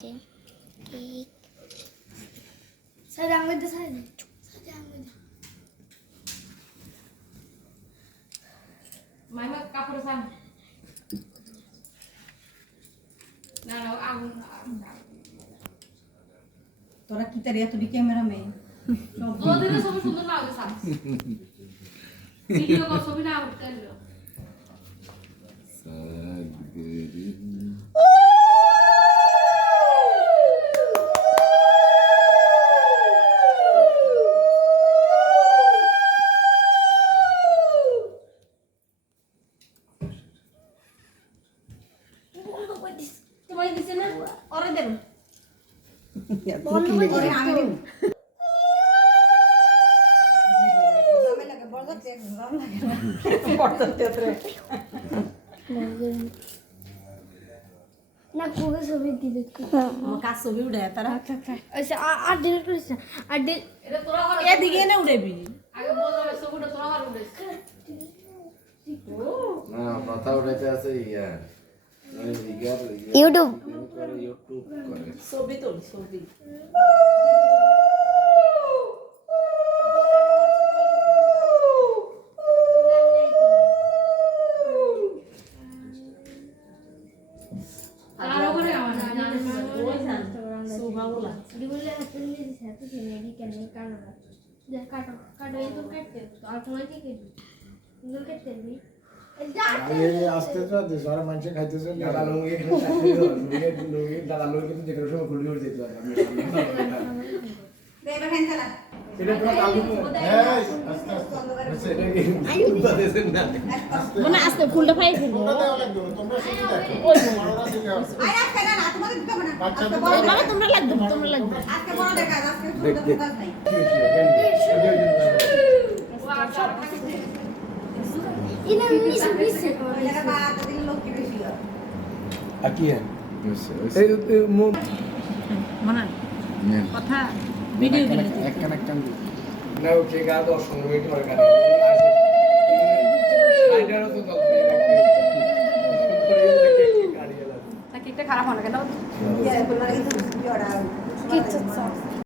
Cake. Sit down with the side. Sit down with the. Máy mà cặp được sao? Nào ăn. তোরা কি তার এত cameraman ওদের ছবি সুন্দর লাগছে স্যার ভিডিও কর ছবি না আউট করলো সাদগরি তোমার দিছে না ওরে দেব ওরে আমি দেব জামে লাগে বড় চেক জাম লাগে বড় তেত্রে না কোকে ছবি দিতে কাজ ছবি উড়ে তারা আচ্ছা আর ডিলিট করিস না আর এটা তোরা ঘর এদিকে না উড়েবি আগে বললাম ছবিটা তোরা ঘর উঠেছে না মাথা উঠাইতে আছে ইয়া ইউটিউব ইউটিউব করে ছবি তোল ছবি আর ওরে আমার ওই জান সুভা বলা ডিবলে হাতে নিয়ে দিছে হাতে রেডি কেন কাটো যা কাটো কাটো এই তো কাটতে আর কোন দিকে কেটে সুন্দর কাটতে দিবি আসতে তো দেশার মানুষ খাইতেছে দাদা লুঙ্গি দাদা লুঙ্গি কিন্তু যেটা সময় খুলে উঠে যেতে পারে দেবা ফেনলা এটা তো আলু হ্যাঁ আস্তে আস্তে এটা কি বাদেছেন না মানে আজকে ফুলটা পাই ফেলবো তোমরা দেওয়া লাগবে তোমরা সেটা দেখো বড়রা সেটা আরে ফেলা না তোমাদের দিতে হবে না বাচ্চাদের মানে তোমরা লাগবে আজকে বড় দেখা আজকে ফুলটা কাজ নাই ইনা মিছে মিছে এটা বাদ দিন লোক কি বেশি হয় aquí है মানে কথা ভিডিও দিলে না ওকে গা 10 মিনিট পরে কাটে আইডারও তো দল দিয়ে রাখে তা কেকটা খারাপ হয় না কেন মানে কি ওরা কিচ্ছু